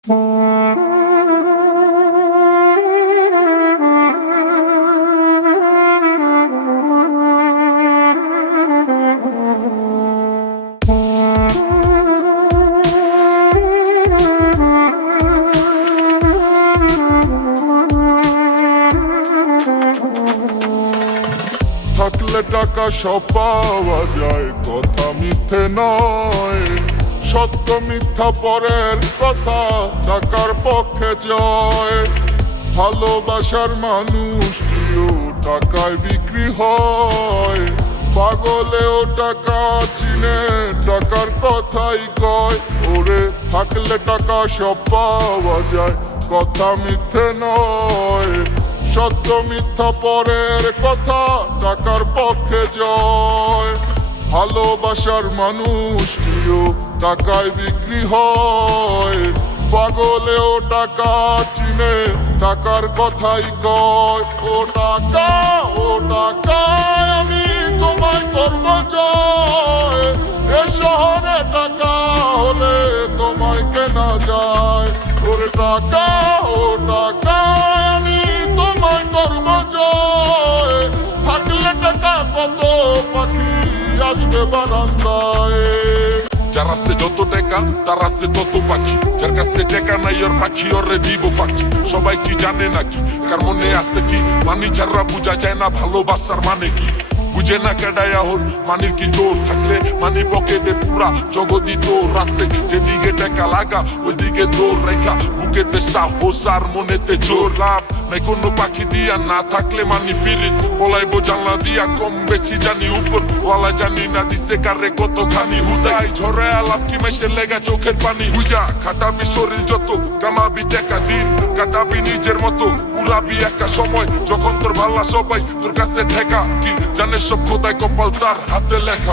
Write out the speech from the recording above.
থাকলে টাকা সব পাওয়া যায়, কথা মিথ্যে নয়। সত্য মিথ্যা পরের কথা, টাকার পক্ষে জয়। ভালোবাসার মানুষ কেউ টাকায় বিক্রি হয়। পাগলেও টাকা চিনে, টাকার কথাই কয়। ওরে থাকলে টাকা সব পাওয়া যায়, কথা মিথ্যে নয়। সত্য মিথ্যা পরের কথা, টাকার পক্ষে জয়। ভালোবাসার মানুষ কেউ টাকায় বিক্রি হয়। পাগলেও টাকা চিনে, টাকার কথাই কয়। ও টাকা আমি তোমায় করব জয়। এ শহরে টাকা হলে তোমায় কেনা যায়। ওরে টাকা আমি তোমায় করব জয়। থাকলে টাকা কত পাখি আসবে বারান্দায়। যার আছে যত টাকা তার আছে তত পাখি, যার কাছে টাকা নাই ওর পাখি ওরে দিব ফাঁকি। সবাই কি জানে নাকি কার মনে আছে কি, মানি ছাড়া বুঝা যায় না ভালোবাসার মানে কি। বুঝে না কেডায়া হল মানির কি জোর থাকলে, মানি পকেটে পুরা জগদি তোর রাস্তে। যেদিকে টাকা লাগা ওইদিকে দৌড় রেখা, বুকেতে সাহস আর মনেতে জোর। লাভ নাই কোনো পাখি দিয়া, না থাকলে মানি পিরিত। পলাইবো জানলা দিয়া, কম বেশি জানি উপর ওয়ালা জানি না দিছে কারে কতখানি। হুদাই ঝরে আলাপ কি মেশে লেগা চোখের পানি। বুঝা খাটাবি শরীর যত, কামাবি টাকা দিন কাটাবি নিজের মতো। পুরাবি একটা সময় যখন তোর ভাল্লা সবাই তোর কাছে ঠেকা। কি জানে সব খোদায় কপাল তার হাতে লেখা।